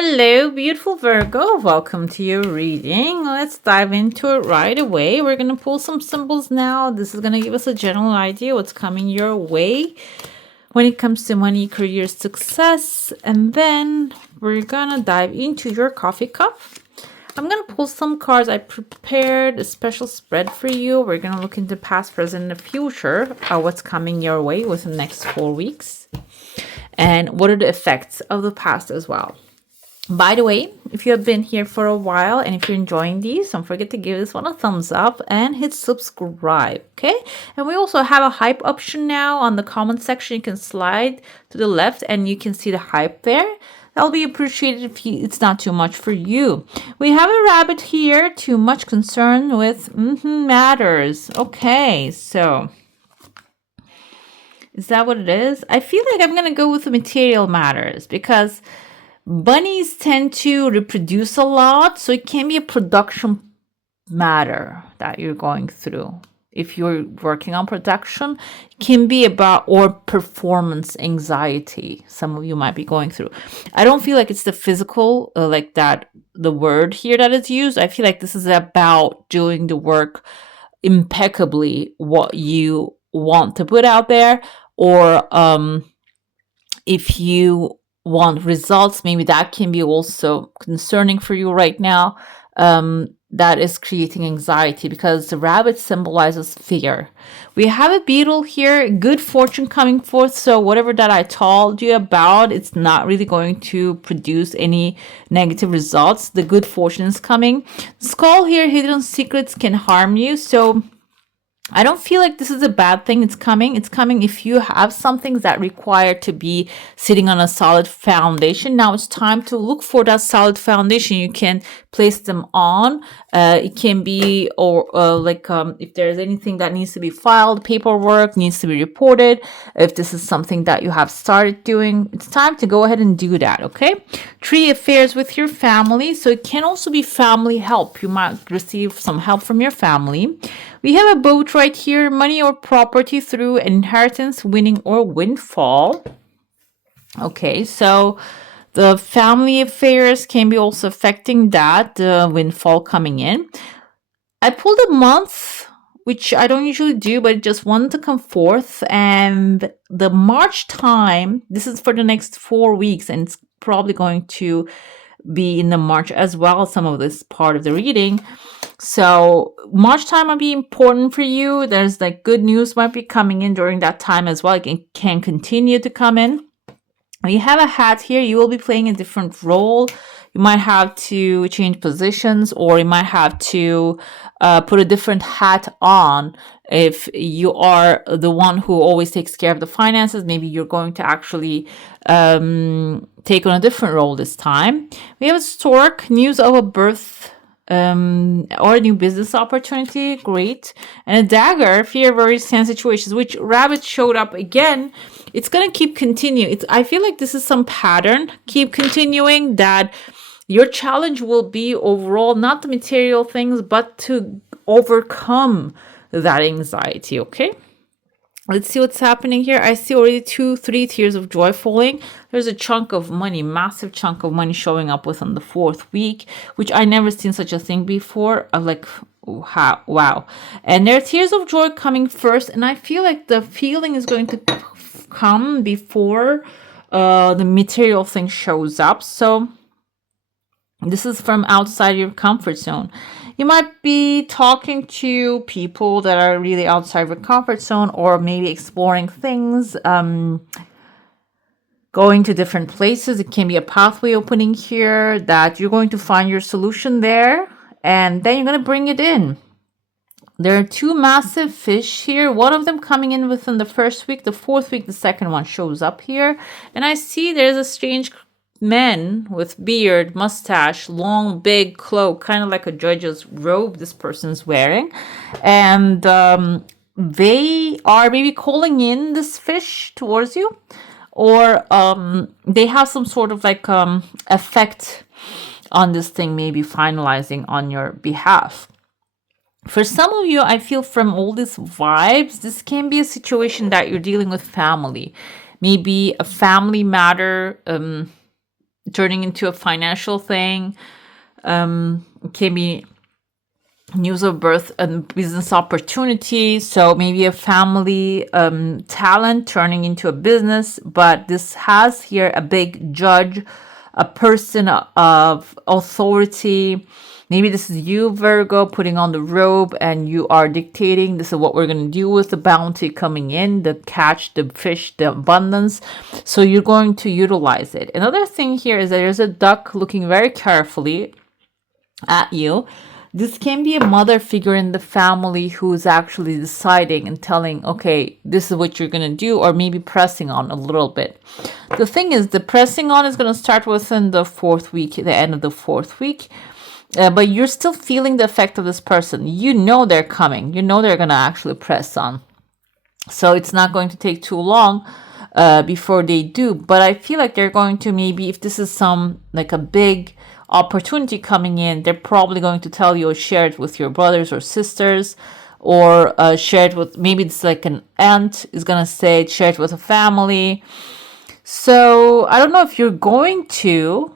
Hello, beautiful Virgo. Welcome to your reading. Let's dive into it right away. We're going to pull some symbols now. This is going to give us a general idea what's coming your way when it comes to money, career, success. And then we're going to dive into your coffee cup. I'm going to pull some cards. I prepared a special spread for you. We're going to look into past, present, and future, what's coming your way within the next 4 weeks. And what are the effects of the past as well. By the way, if you have been here for a while and if you're enjoying these, don't forget to give this one a thumbs up and hit subscribe, okay? And we also have a hype option now on the comment section. You can slide to the left and you can see the hype there. That'll be appreciated if it's not too much for you. We have a rabbit here, too much concern with matters. Okay, so is that what it is? I feel like I'm going to go with the material matters because bunnies tend to reproduce a lot, so it can be a production matter that you're going through. If you're working on production, it can be about or performance anxiety. Some of you might be going through. I don't feel like it's the physical, like that, the word here that is used. I feel like this is about doing the work impeccably, what you want to put out there, or if you want results, maybe that can be also concerning for you right now. That is creating anxiety because the rabbit symbolizes fear. We have a beetle here, good fortune coming forth. So whatever that I told you about, it's not really going to produce any negative results. The good fortune is coming. Skull here, hidden secrets can harm you. So I don't feel like this is a bad thing. It's coming. It's coming if you have some things that require to be sitting on a solid foundation. Now it's time to look for that solid foundation. You can place them on. It can be, or if there's anything that needs to be filed, paperwork needs to be reported. If this is something that you have started doing, it's time to go ahead and do that, okay? Tree affairs with your family. So it can also be family help. You might receive some help from your family. We have a boat right here, money or property through inheritance, winning or windfall. Okay, so the family affairs can be also affecting that, the windfall coming in. I pulled a month, which I don't usually do, but it just wanted to come forth. And the March time, this is for the next 4 weeks, and it's probably going to be in the March as well, some of this part of the reading. So March time might be important for you. There's like good news might be coming in during that time as well. It can continue to come in. We have a hat here. You will be playing a different role. You might have to change positions, or you might have to put a different hat on. If you are the one who always takes care of the finances, maybe you're going to actually take on a different role this time. We have a stork, news of a birth or a new business opportunity. Great. And a dagger, fear, very tense situations, which rabbit showed up again. It's going to keep continuing. I feel like this is some pattern. Keep continuing that your challenge will be overall, not the material things, but to overcome that anxiety, okay? Let's see what's happening here. I see already 3 tears of joy falling. There's a chunk of money, massive chunk of money showing up within the 4th week, which I never seen such a thing before. I'm like, wow. And there are tears of joy coming first. And I feel like the feeling is going to come before the material thing shows up. So this is from outside your comfort zone. You might be talking to people that are really outside your comfort zone, or maybe exploring things, going to different places. It can be a pathway opening here that you're going to find your solution there, and then you're going to bring it in. There are 2 massive fish here, one of them coming in within the 1st week, the 4th week, the second one shows up here. And I see there's a strange man with beard, mustache, long, big cloak, kind of like a judge's robe this person's wearing. And they are maybe calling in this fish towards you, or they have some sort of like effect on this thing, maybe finalizing on your behalf. For some of you, I feel from all these vibes, this can be a situation that you're dealing with family. Maybe a family matter turning into a financial thing. It can be news of birth and business opportunity. So maybe a family talent turning into a business, but this has here a big judge, a person of authority. Maybe this is you, Virgo, putting on the robe and you are dictating this is what we're going to do with the bounty coming in, the catch, the fish, the abundance. So you're going to utilize it. Another thing here is that there's a duck looking very carefully at you. This can be a mother figure in the family who is actually deciding and telling, okay, this is what you're going to do, or maybe pressing on a little bit. The thing is, the pressing on is going to start within the fourth week, the end of the fourth week. But you're still feeling the effect of this person. You know they're coming. You know they're going to actually press on. So it's not going to take too long before they do. But I feel like they're going to, maybe if this is some like a big opportunity coming in, they're probably going to tell you or share it with your brothers or sisters, or share it with, maybe it's like an aunt is going to say it, share it with a family. So I don't know if you're going to.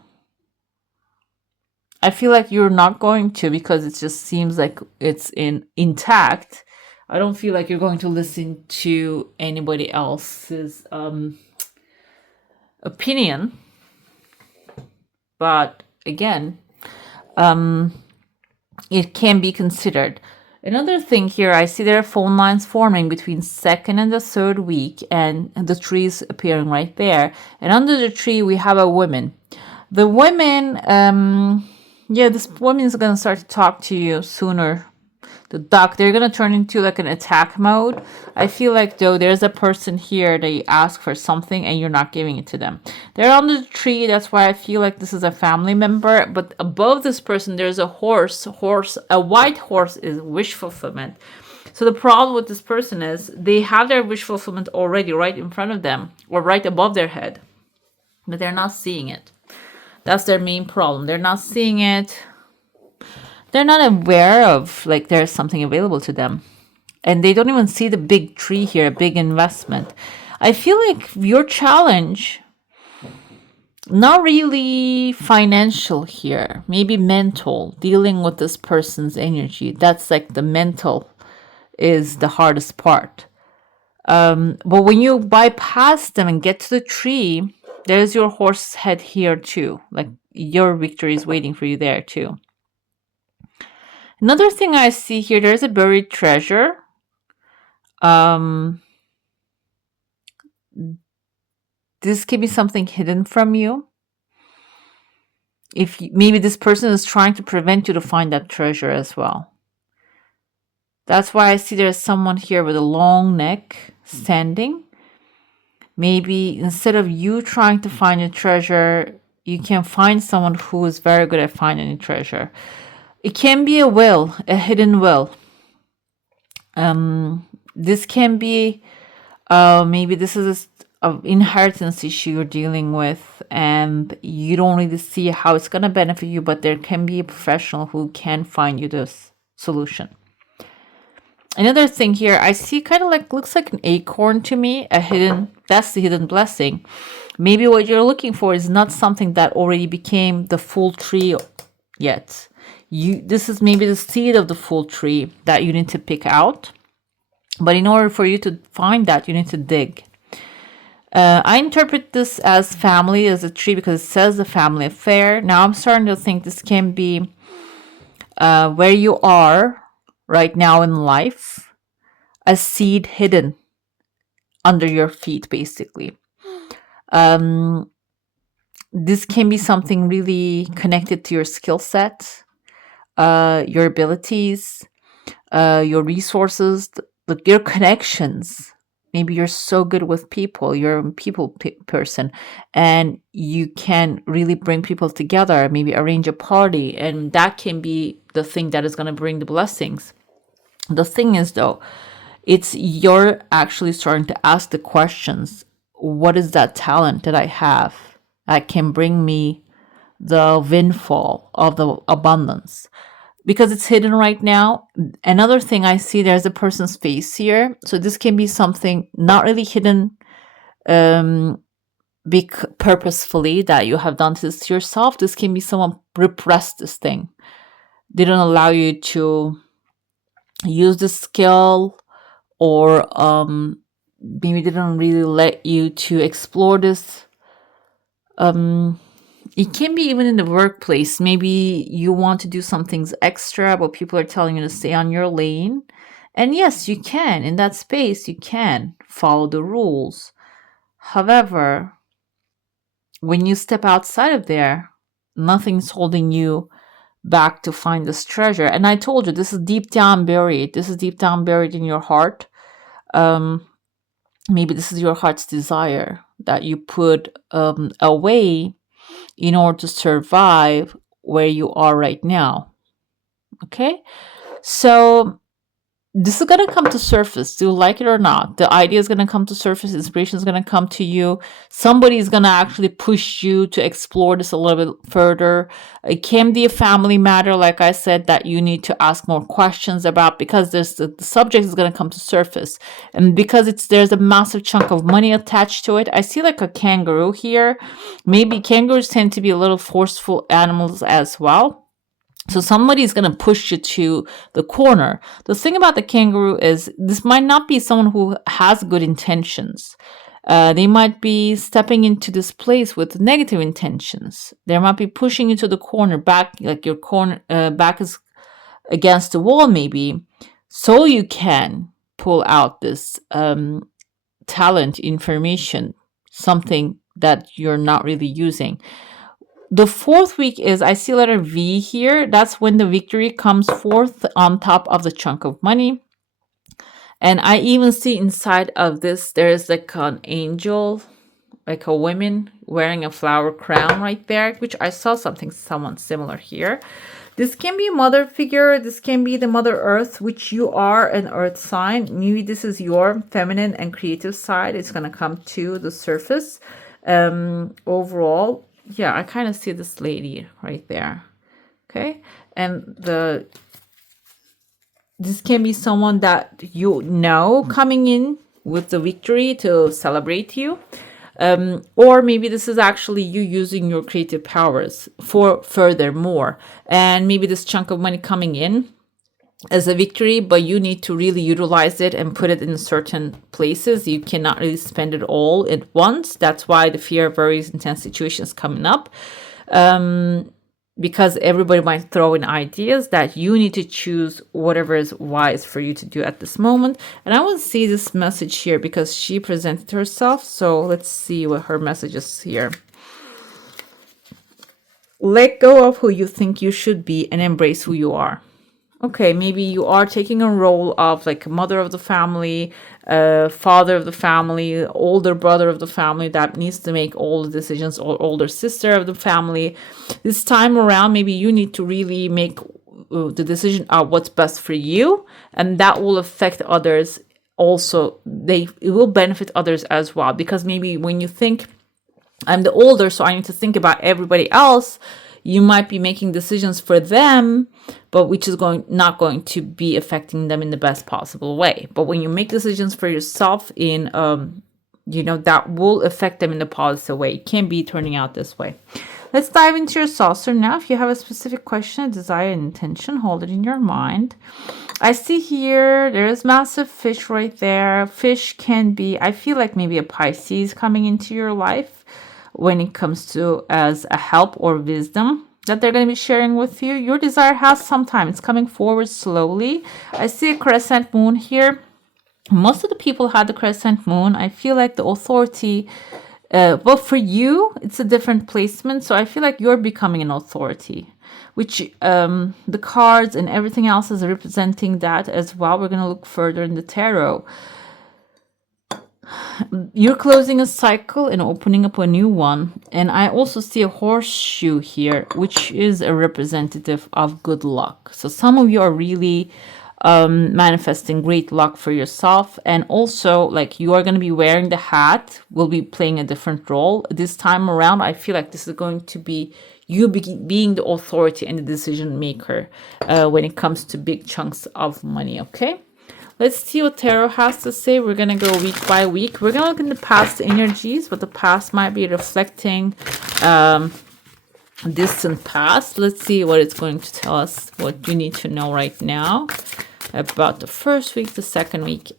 I feel like you're not going to, because it just seems like it's intact. I don't feel like you're going to listen to anybody else's opinion. But again, it can be considered. Another thing here, I see there are phone lines forming between second and the third week, and the tree is appearing right there. And under the tree, we have a woman. The women, this woman is going to start to talk to you sooner. The duck, they're going to turn into like an attack mode. I feel like, though, there's a person here that you ask for something and you're not giving it to them. They're under the tree. That's why I feel like this is a family member. But above this person, there's a horse. A white horse is wish fulfillment. So the problem with this person is they have their wish fulfillment already right in front of them or right above their head, but they're not seeing it. That's their main problem. They're not seeing it. They're not aware of like there's something available to them. And they don't even see the big tree here, a big investment. I feel like your challenge, not really financial here, maybe mental, dealing with this person's energy. That's like the mental is the hardest part. But when you bypass them and get to the tree, there's your horse head here too. Like your victory is waiting for you there too. Another thing I see here, there's a buried treasure. This can be something hidden from you. If maybe this person is trying to prevent you to find that treasure as well. That's why I see there's someone here with a long neck standing. Maybe instead of you trying to find a treasure, you can find someone who is very good at finding a treasure. It can be a will, a hidden will. This can be, maybe this is an inheritance issue you're dealing with, and you don't really see how it's going to benefit you, but there can be a professional who can find you this solution. Another thing here, I see kind of like, looks like an acorn to me, that's the hidden blessing. Maybe what you're looking for is not something that already became the full tree yet. This is maybe the seed of the full tree that you need to pick out. But in order for you to find that, you need to dig. I interpret this as family, as a tree, because it says a family affair. Now I'm starting to think this can be where you are right now in life, a seed hidden under your feet, basically. This can be something really connected to your skill set, your abilities, your resources, your connections. Maybe you're so good with people, you're a people person, and you can really bring people together, maybe arrange a party, and that can be the thing that is going to bring the blessings. The thing is, though, you're actually starting to ask the questions. What is that talent that I have that can bring me the windfall of the abundance? Because it's hidden right now. Another thing I see, there's a person's face here. So this can be something not really hidden purposefully that you have done this to yourself. This can be someone repressed this thing. They don't allow you to use the skill, or maybe they don't really let you to explore this. um it can be even in the workplace. Maybe you want to do some things extra, but people are telling you to stay on your lane. And yes, you can. In that space, you can follow the rules. However, when you step outside of there, nothing's holding you back to find this treasure. And I told you, this is deep down buried. This is deep down buried in your heart. Um, Maybe this is your heart's desire that you put away in order to survive where you are right now. Okay? So this is going to come to surface. Do you like it or not? The idea is going to come to surface. Inspiration is going to come to you. Somebody is going to actually push you to explore this a little bit further. It can be a family matter, like I said, that you need to ask more questions about, because the subject is going to come to surface. And because there's a massive chunk of money attached to it. I see like a kangaroo here. Maybe kangaroos tend to be a little forceful animals as well. So somebody's going to push you to the corner. The thing about the kangaroo is this might not be someone who has good intentions. They might be stepping into this place with negative intentions. They might be pushing you to the corner, back, like your corner, back is against the wall, maybe, so you can pull out this talent, information, something that you're not really using. The fourth week is, I see letter V here. That's when the victory comes forth on top of the chunk of money. And I even see inside of this, there is like an angel, like a woman wearing a flower crown right there, which I saw someone similar here. This can be a mother figure. This can be the Mother Earth, which you are an earth sign. Maybe this is your feminine and creative side. It's going to come to the surface. Overall, yeah, I kind of see this lady right there. Okay. And this can be someone that you know coming in with the victory to celebrate you. Or maybe this is actually you using your creative powers for furthermore. And maybe this chunk of money coming in as a victory, but you need to really utilize it and put it in certain places. You cannot really spend it all at once. That's why the fear of very intense situations coming up. Because everybody might throw in ideas that you need to choose whatever is wise for you to do at this moment. And I want to see this message here because she presented herself. So let's see what her message is here. Let go of who you think you should be and embrace who you are. Okay, maybe you are taking a role of like a mother of the family, father of the family, older brother of the family that needs to make all the decisions, or older sister of the family. This time around, maybe you need to really make the decision of what's best for you, and that will affect others also. It will benefit others as well, because maybe when you think, I'm the older, so I need to think about everybody else, you might be making decisions for them, but which is not going to be affecting them in the best possible way. But when you make decisions for yourself in, that will affect them in a positive way. It can be turning out this way. Let's dive into your saucer now. If you have a specific question, a desire, and intention, hold it in your mind. I see here, there's massive fish right there. Fish can be, I feel like maybe a Pisces coming into your life when it comes to as a help or wisdom that they're going to be sharing with you. Your desire has some time. It's coming forward slowly. I see a crescent moon here. Most of the people had the crescent moon. I feel like the authority, but for you, it's a different placement. So I feel like you're becoming an authority, which the cards and everything else is representing that as well. We're going to look further in the tarot. You're closing a cycle and opening up a new one. And I also see a horseshoe here, which is a representative of good luck. So some of you are really manifesting great luck for yourself. And also, like, you are going to be wearing the hat, will be playing a different role. This time around, I feel like this is going to be you being the authority and the decision maker when it comes to big chunks of money, okay? Let's see what tarot has to say. We're going to go week by week. We're going to look in the past energies, what the past might be reflecting, distant past. Let's see what it's going to tell us, what you need to know right now about the first week, the second week,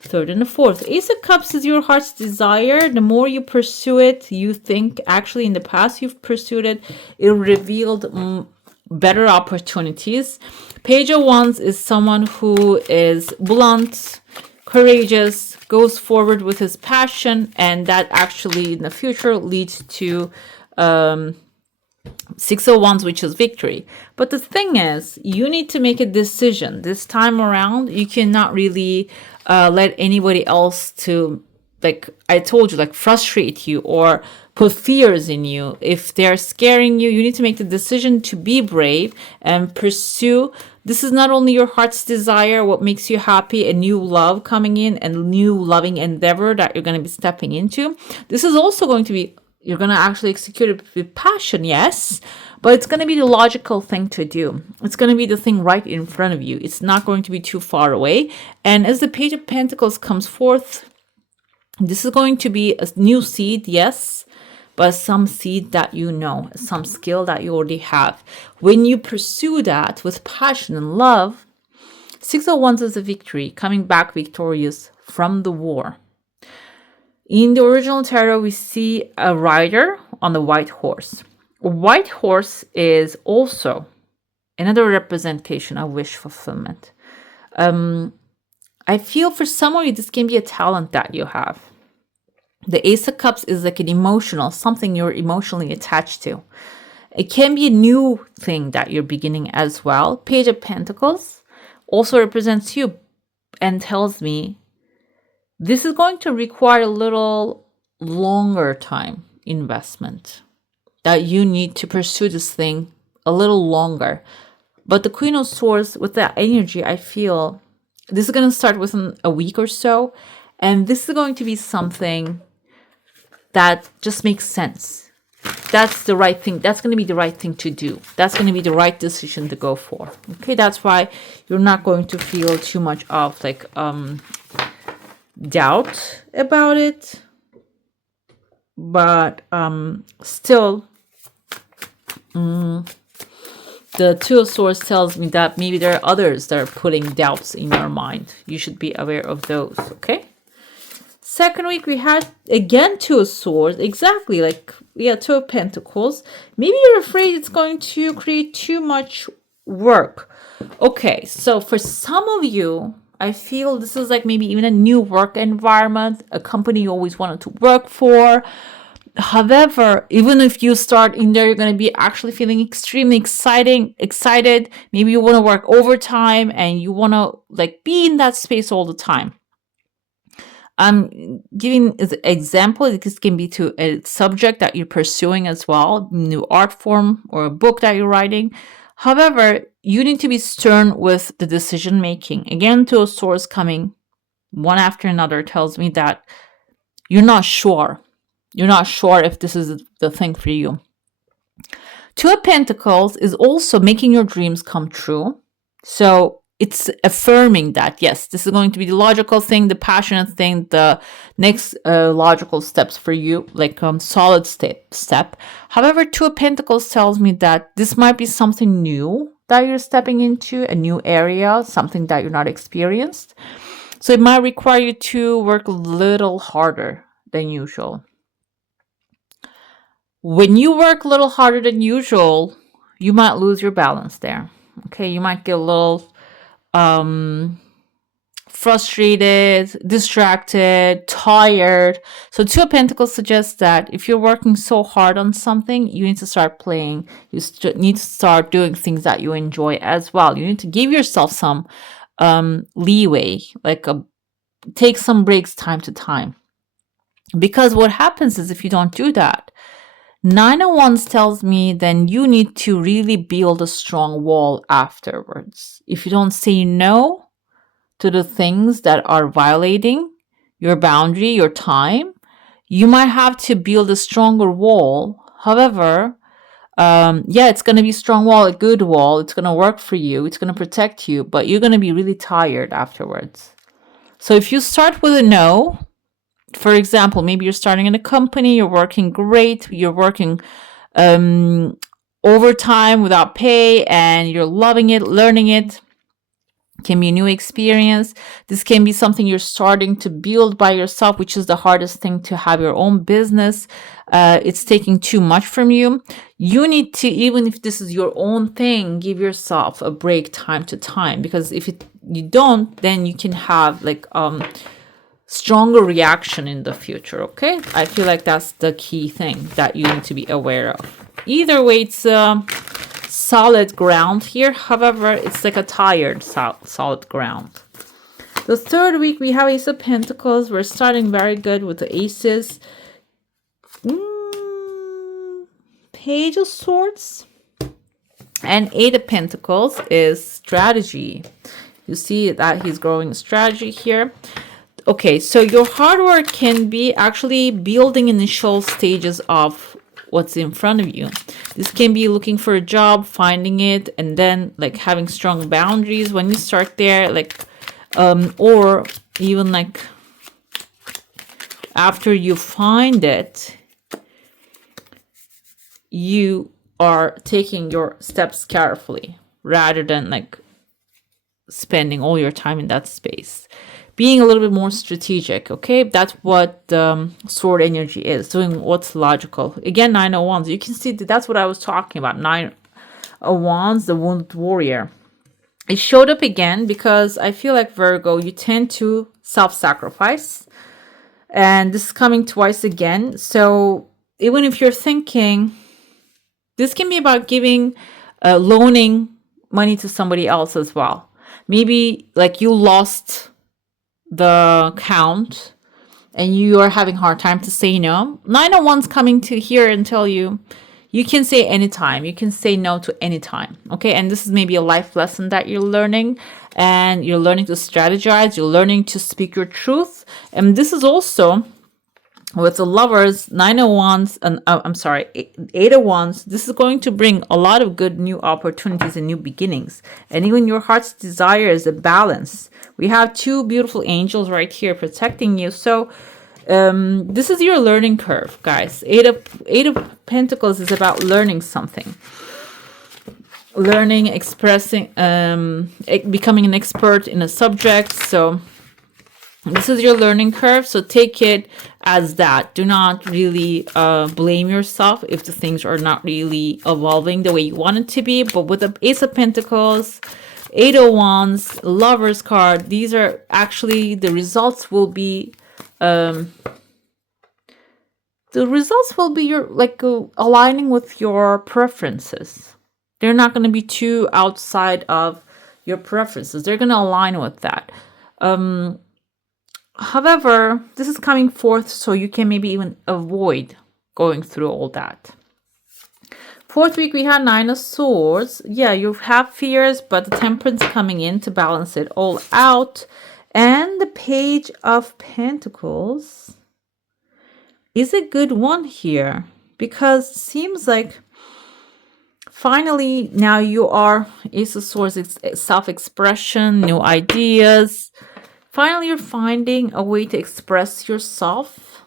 third, and the fourth. Ace of Cups is your heart's desire. The more you pursue it, you think actually in the past you've pursued it, it revealed better opportunities. Page of Wands is someone who is blunt, courageous, goes forward with his passion, and that actually in the future leads to Six of Wands, which is victory. But the thing is, you need to make a decision. This time around, you cannot really let anybody else to, like I told you, like frustrate you or put fears in you. If they're scaring you, you need to make the decision to be brave and pursue. This is not only your heart's desire, what makes you happy, a new love coming in, and new loving endeavor that you're going to be stepping into. This is also going to be, you're going to actually execute it with passion, yes, but it's going to be the logical thing to do. It's going to be the thing right in front of you. It's not going to be too far away. And as the Page of Pentacles comes forth, this is going to be a new seed, yes, but some seed that you know, some skill that you already have. When you pursue that with passion and love, Six of Wands is a victory, coming back victorious from the war. In the original tarot, we see a rider on the white horse. A white horse is also another representation of wish fulfillment. I feel for some of you, this can be a talent that you have. The Ace of Cups is like an emotional, something you're emotionally attached to. It can be a new thing that you're beginning as well. Page of Pentacles also represents you and tells me this is going to require a little longer time investment, that you need to pursue this thing a little longer. But the Queen of Swords, with that energy, I feel this is going to start within a week or so. And this is going to be something that just makes sense. That's the right thing. That's going to be the right thing to do. That's going to be the right decision to go for. Okay, that's why you're not going to feel too much of like doubt about it. But still, the Two of Swords tells me that maybe there are others that are putting doubts in your mind. You should be aware of those, okay? Second week, we had, again, Two of Swords. Exactly, like, yeah, Two of Pentacles. Maybe you're afraid it's going to create too much work. Okay, so for some of you, I feel this is like maybe even a new work environment, a company you always wanted to work for. However, even if you start in there, you're going to be actually feeling extremely excited. Maybe you want to work overtime and you want to like be in that space all the time. I'm giving an example. This can be to a subject that you're pursuing as well, new art form or a book that you're writing. However, you need to be stern with the decision making. Again, Two of Swords coming one after another tells me that you're not sure. You're not sure if this is the thing for you. Two of Pentacles is also making your dreams come true. So it's affirming that, yes, this is going to be the logical thing, the passionate thing, the next logical steps for you, like solid step. However, Two of Pentacles tells me that this might be something new that you're stepping into, a new area, something that you're not experienced. So it might require you to work a little harder than usual. When you work a little harder than usual, you might lose your balance there. Okay, you might get a little frustrated, distracted, tired. So Two of Pentacles suggests that if you're working so hard on something, you need to start playing. You need to start doing things that you enjoy as well. You need to give yourself some leeway, like take some breaks time to time. Because what happens is if you don't do that, Nine of Wands tells me then you need to really build a strong wall afterwards. If you don't say no to the things that are violating your boundary, your time, you might have to build a stronger wall. However, Yeah, it's going to be strong wall, a good wall. It's going to work for you. It's going to protect you, but you're going to be really tired afterwards. So if you start with a no, for example, maybe you're starting in a company, you're working great, you're working um, overtime without pay, and you're loving it, learning it. Can be a new experience. This can be something you're starting to build by yourself, which is the hardest thing, to have your own business. It's taking too much from you. You need to, even if this is your own thing, give yourself a break time to time, because if you don't, then you can have like stronger reaction in the future. Okay, I feel like that's the key thing that you need to be aware of. Either way, it's solid ground here. However, it's like a tired solid ground. The third week, we have Ace of Pentacles. We're starting very good with the aces. Page of Swords. And Eight of Pentacles is strategy. You see that he's growing strategy here. Okay, so your hard work can be actually building initial stages of what's in front of you. This can be looking for a job, finding it, and then like having strong boundaries when you start there, like or even like after you find it, you are taking your steps carefully rather than like spending all your time in that space. Being a little bit more strategic, okay? That's what sword energy is, doing what's logical. Again, Nine of Wands. You can see that's what I was talking about. Nine of Wands, the Wounded Warrior. It showed up again because I feel like, Virgo, you tend to self-sacrifice. And this is coming twice again. So even if you're thinking, this can be about giving, loaning money to somebody else as well. Maybe like you lost the count and you are having a hard time to say no. Nine of Wands coming to here and tell you, you can say anytime. You can say no to any time. Okay. And this is maybe a life lesson that you're learning, and you're learning to strategize. You're learning to speak your truth. And this is also with the Lovers, Nine of Wands, and Eight of Wands. This is going to bring a lot of good new opportunities and new beginnings. And even your heart's desire is a balance. We have two beautiful angels right here protecting you. So this is your learning curve, guys. Eight of Pentacles is about learning something. Learning, expressing, becoming an expert in a subject. So this is your learning curve, so take it as that. Do not really blame yourself if the things are not really evolving the way you want it to be. But with the Ace of Pentacles, Eight of Wands, Lover's card, these are actually, the results will be your like aligning with your preferences. They're not going to be too outside of your preferences. They're going to align with that. However, this is coming forth so you can maybe even avoid going through all that. Fourth week, we had Nine of Swords. Yeah, you have fears, but the Temperance coming in to balance it all out. And the Page of Pentacles is a good one here, because it seems like finally now you are Ace of Swords, it's self-expression, new ideas. Finally, you're finding a way to express yourself,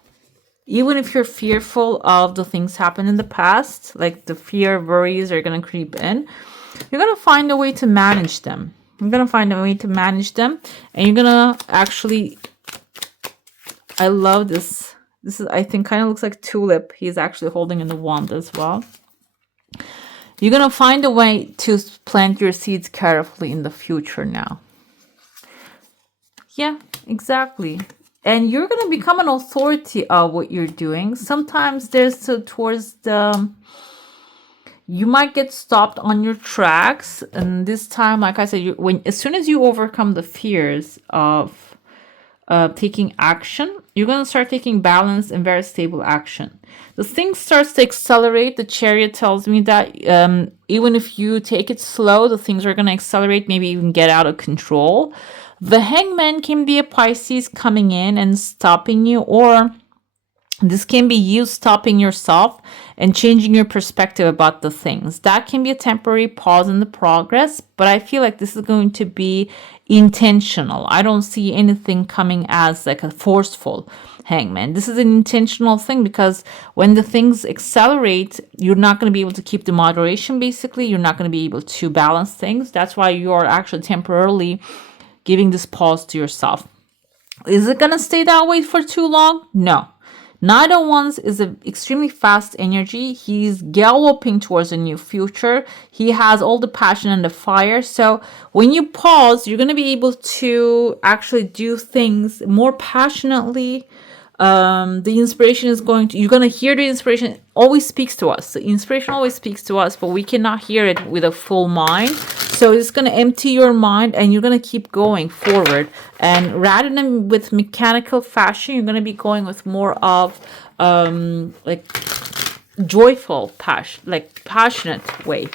even if you're fearful of the things happen in the past, like the fear, worries are going to creep in. You're going to find a way to manage them. And you're going to actually, I love this. This is, I think, kind of looks like tulip. He's actually holding in the wand as well. You're going to find a way to plant your seeds carefully in the future now. Yeah, exactly. And you're going to become an authority of what you're doing. Sometimes there's you might get stopped on your tracks. And this time, like I said, as soon as you overcome the fears of taking action, you're going to start taking balanced and very stable action. The thing starts to accelerate. The Chariot tells me that even if you take it slow, the things are going to accelerate, maybe even get out of control. The Hangman can be a Pisces coming in and stopping you, or This can be you stopping yourself and changing your perspective about the things. That can be a temporary pause in the progress, but I feel like this is going to be intentional. I don't see anything coming as like a forceful hangman. This is an intentional thing, because when the things accelerate, you're not going to be able to keep the moderation, basically. You're not going to be able to balance things. That's why you are actually temporarily giving this pause to yourself. Is it going to stay that way for too long? No. Nine of Wands is an extremely fast energy. He's galloping towards a new future. He has all the passion and the fire. So when you pause, you're going to be able to actually do things more passionately. The inspiration is you're going to hear the inspiration. It always speaks to us. The inspiration always speaks to us, but we cannot hear it with a full mind. So it's going to empty your mind, and you're going to keep going forward. And rather than with mechanical fashion, you're going to be going with more of like joyful passion, like passionate way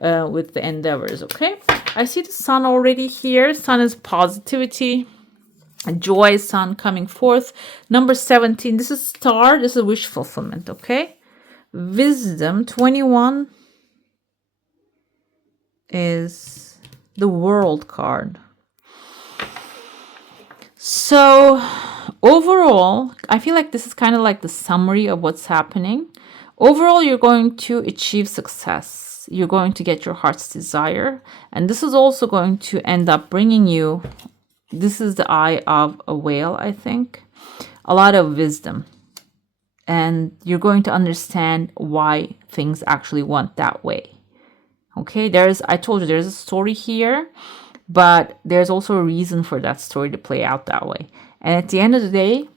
with the endeavors. Okay, I see the sun already here. Sun is positivity, joy, sun coming forth. Number 17, this is star. This is wish fulfillment. Okay, wisdom 21 is the world card. So overall, I feel like this is kind of like the summary of what's happening. Overall, you're going to achieve success. You're going to get your heart's desire. And this is also going to end up bringing you, this is the eye of a whale, I think, a lot of wisdom. And you're going to understand why things actually went that way. Okay, I told you there's a story here, but there's also a reason for that story to play out that way. And at the end of the day,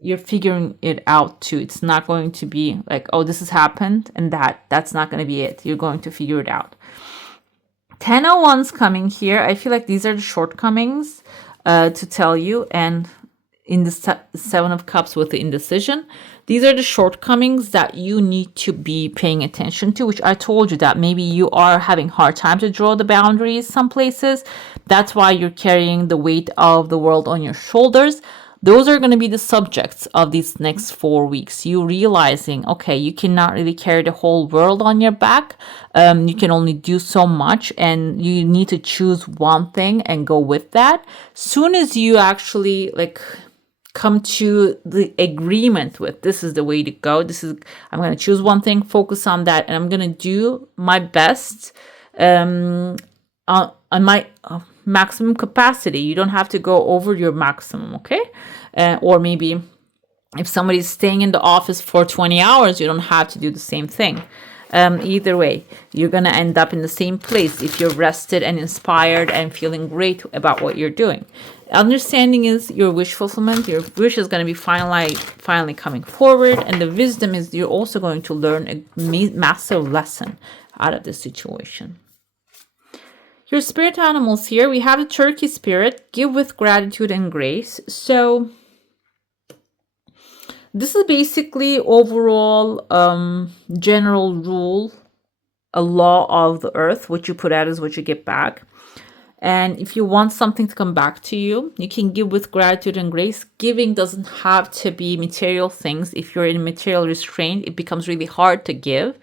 you're figuring it out too. It's not going to be like, oh, this has happened and that's not going to be it. You're going to figure it out. 10 of Wands coming here. I feel like these are the shortcomings to tell you. And in the 7 of Cups with the indecision, these are the shortcomings that you need to be paying attention to, which I told you that maybe you are having hard time to draw the boundaries some places. That's why you're carrying the weight of the world on your shoulders. Those are going to be the subjects of these next 4 weeks. You realizing, okay, you cannot really carry the whole world on your back. You can only do so much, and you need to choose one thing and go with that. Soon as you actually come to the agreement with, this is the way to go. I'm going to choose one thing, focus on that, and I'm going to do my best on my maximum capacity. You don't have to go over your maximum, okay? Or maybe if somebody's staying in the office for 20 hours, you don't have to do the same thing. Either way, you're going to end up in the same place if you're rested and inspired and feeling great about what you're doing. Understanding is your wish fulfillment. Your wish is going to be finally coming forward. And the wisdom is you're also going to learn a massive lesson out of this situation. Your spirit animals here, we have the turkey spirit, give with gratitude and grace. So this is basically overall general rule, a law of the earth. What you put out is what you get back. And if you want something to come back to you, you can give with gratitude and grace. Giving doesn't have to be material things. If you're in material restraint, it becomes really hard to give.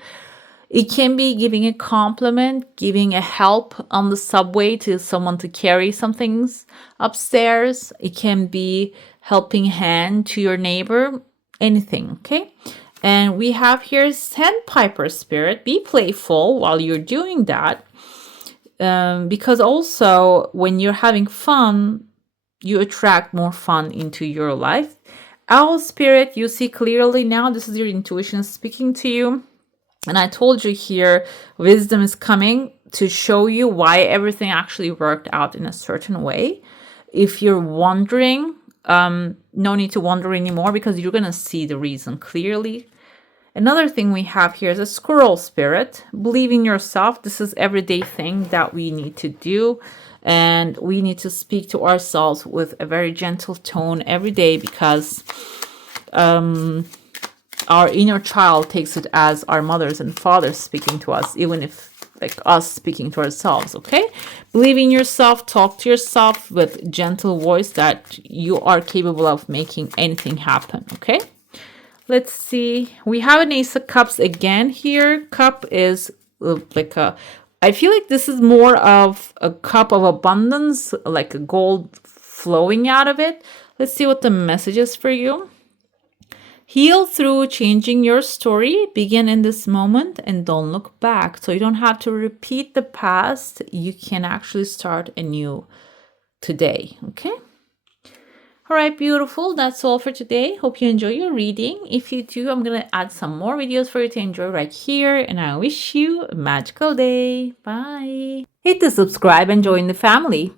It can be giving a compliment, giving a help on the subway to someone to carry some things upstairs. It can be helping hand to your neighbor, anything, okay? And we have here Sandpiper spirit. Be playful while you're doing that. Because also when you're having fun, you attract more fun into your life. Owl spirit, you see clearly now. This is your intuition speaking to you. And I told you here, wisdom is coming to show you why everything actually worked out in a certain way. If you're wondering, no need to wonder anymore, because you're going to see the reason clearly. Another thing we have here is a squirrel spirit. Believe in yourself. This is everyday thing that we need to do. And we need to speak to ourselves with a very gentle tone every day, because our inner child takes it as our mothers and fathers speaking to us, even if like us speaking to ourselves, okay? Believe in yourself. Talk to yourself with gentle voice that you are capable of making anything happen, okay? Let's see. We have an Ace of Cups again here. Cup is like a, I feel like this is more of a cup of abundance, like a gold flowing out of it. Let's see what the message is for you. Heal through changing your story. Begin in this moment and don't look back. So you don't have to repeat the past. You can actually start anew today. Okay? All right, beautiful. That's all for today. Hope you enjoy your reading. If you do, I'm going to add some more videos for you to enjoy right here. And I wish you a magical day. Bye. Hit the subscribe and join the family.